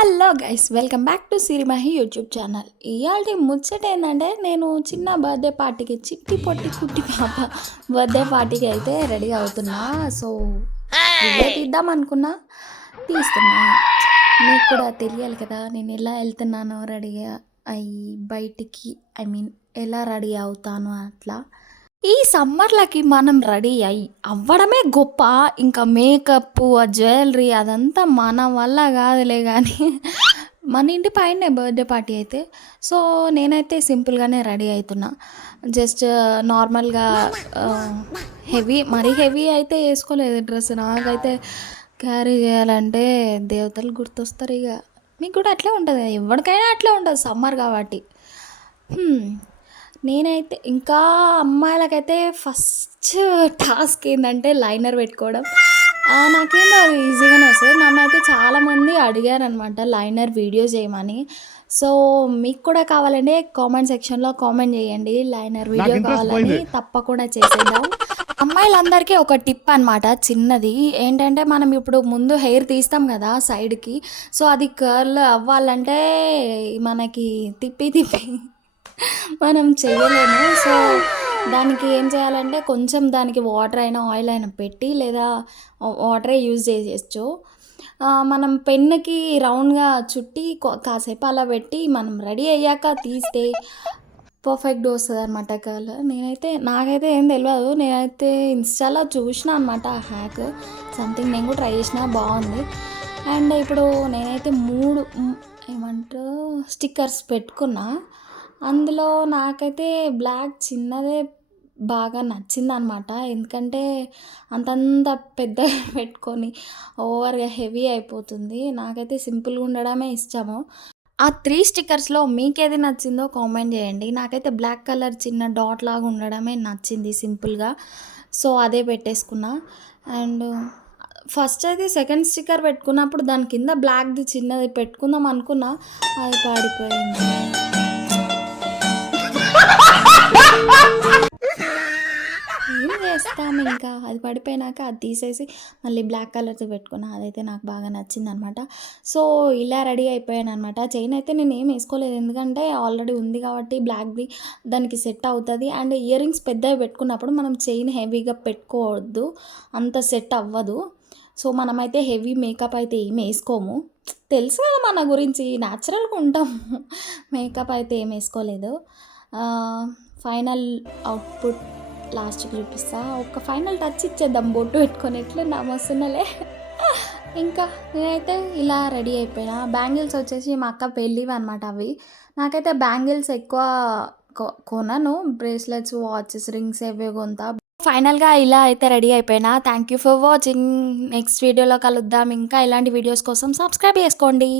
Hello guys, welcome back to Sirimahi YouTube channel. ఇవాళ ముచ్చట ఏంటంటే, నేను చిన్న బర్త్డే పార్టీకి చిట్టి పొట్టి కుట్టి పాప బర్త్డే పార్టీకి అయితే రెడీ అవుతున్నా. సో వీడియో తీద్దాం అనుకున్నా, తీస్తున్నా. మీకు కూడా తెలియాలి కదా నేను ఎలా వెళ్తున్నానో రెడీగా అయ్యి బయటికి, ఐ మీన్ ఎలా రెడీ అవుతాను అట్లా. ఈ సమ్మర్లకి మనం రెడీ అవ్వడమే గొప్ప. ఇంకా మేకప్, ఆ జ్యువెలరీ అదంతా మన వల్ల కాదులే కానీ మన ఇంటి పైనే బర్త్డే పార్టీ అయితే. సో నేనైతే సింపుల్గానే రెడీ అవుతున్నా. జస్ట్ నార్మల్గా మరీ హెవీ అయితే వేసుకోలేదు డ్రెస్. నాకైతే క్యారీ చేయాలంటే దేవతలు గుర్తొస్తారు. ఇక మీకు కూడా అట్లే ఉంటుంది, ఎవరికైనా అట్లే ఉంటుంది సమ్మర్ కాబట్టి. నేనైతే ఇంకా అమ్మాయిలకైతే ఫస్ట్ టాస్క్ ఏంటంటే లైనర్ పెట్టుకోవడం. నాకేందో అది ఈజీగానే వస్తుంది. నన్నైతే చాలామంది అడిగారనమాట లైనర్ వీడియో చేయమని. సో మీకు కూడా కావాలంటే కామెంట్ సెక్షన్లో కామెంట్ చేయండి, లైనర్ వీడియో కావాలని. తప్పకుండా చేసేద్దాం. అమ్మాయిలందరికీ ఒక టిప్ అనమాట చిన్నది. ఏంటంటే మనం ఇప్పుడు ముందు హెయిర్ తీస్తాం కదా సైడ్కి. సో అది కర్ల్ అవ్వాలంటే మనకి తిప్పి మనం చేయలేము. సో దానికి ఏం చేయాలంటే కొంచెం దానికి వాటర్ అయినా ఆయిల్ అయినా పెట్టి, లేదా వాటరే యూజ్ చేసేయచ్చు. మనం పెన్నుకి రౌండ్గా చుట్టి కాసేపు అలా పెట్టి మనం రెడీ అయ్యాక తీస్తే పర్ఫెక్ట్ వస్తుంది అనమాట కర్ల్. నాకైతే ఏం తెలియదు, నేనైతే ఇన్స్టాలో చూసిన అనమాట ఆ హ్యాక్. సంథింగ్ నేను కూడా ట్రై చేసిన, బాగుంది. అండ్ ఇప్పుడు నేనైతే 3 ఏమంటారు స్టిక్కర్స్ పెట్టుకున్నా. అందులో నాకైతే బ్లాక్ చిన్నదే బాగా నచ్చిందనమాట. ఎందుకంటే అంతంత పెద్దగా పెట్టుకొని ఓవర్గా హెవీ అయిపోతుంది. నాకైతే సింపుల్గా ఉండడమే ఇష్టము. ఆ 3 స్టిక్కర్స్లో మీకేది నచ్చిందో కామెంట్ చేయండి. నాకైతే బ్లాక్ కలర్ చిన్న డాట్ లాగా ఉండడమే నచ్చింది సింపుల్గా. సో అదే పెట్టేసుకున్నా. అండ్ ఫస్ట్ అయితే సెకండ్ స్టిక్కర్ పెట్టుకున్నప్పుడు దాని కింద బ్లాక్ది చిన్నది పెట్టుకుందాం అనుకున్నా, అది పాడిపోయింది. ఏం చేస్తాం, ఇంకా అది పడిపోయినాక అది తీసేసి మళ్ళీ బ్లాక్ కలర్తో పెట్టుకున్నా. అదైతే నాకు బాగా నచ్చిందనమాట. సో ఇలా రెడీ అయిపోయాను అనమాట. చైన్ అయితే నేను ఏం వేసుకోలేదు, ఎందుకంటే ఆల్రెడీ ఉంది కాబట్టి బ్లాక్ది దానికి సెట్ అవుతుంది. అండ్ ఇయర్ రింగ్స్ పెద్దవి పెట్టుకున్నప్పుడు మనం చైన్ హెవీగా పెట్టుకోవద్దు, అంత సెట్ అవ్వదు. సో మనమైతే హెవీ మేకప్ అయితే ఏం వేసుకోము, తెలుసు కదా మన గురించి, న్యాచురల్గా ఉంటాము. మేకప్ అయితే ఏం వేసుకోలేదు. ఫైనల్ అవుట్పుట్ లాస్ట్కి చూపిస్తా. ఒక ఫైనల్ టచ్ ఇచ్చేద్దాం బొట్టు పెట్టుకొని. ఎట్లా నమ్మొస్తున్నలే. ఇంకా నేనైతే ఇలా రెడీ అయిపోయినా. బ్యాంగిల్స్ వచ్చేసి మా అక్క పెళ్ళివి అనమాట అవి. నాకైతే బ్యాంగిల్స్ ఎక్కువ కొనను, బ్రేస్లెట్స్, వాచెస్, రింగ్స్ ఏవే కొంత. ఫైనల్గా ఇలా అయితే రెడీ అయిపోయినా. Thank you for watching. Next వీడియోలో కలుద్దాం. ఇంకా ఇలాంటి వీడియోస్ కోసం సబ్స్క్రైబ్ చేసుకోండి.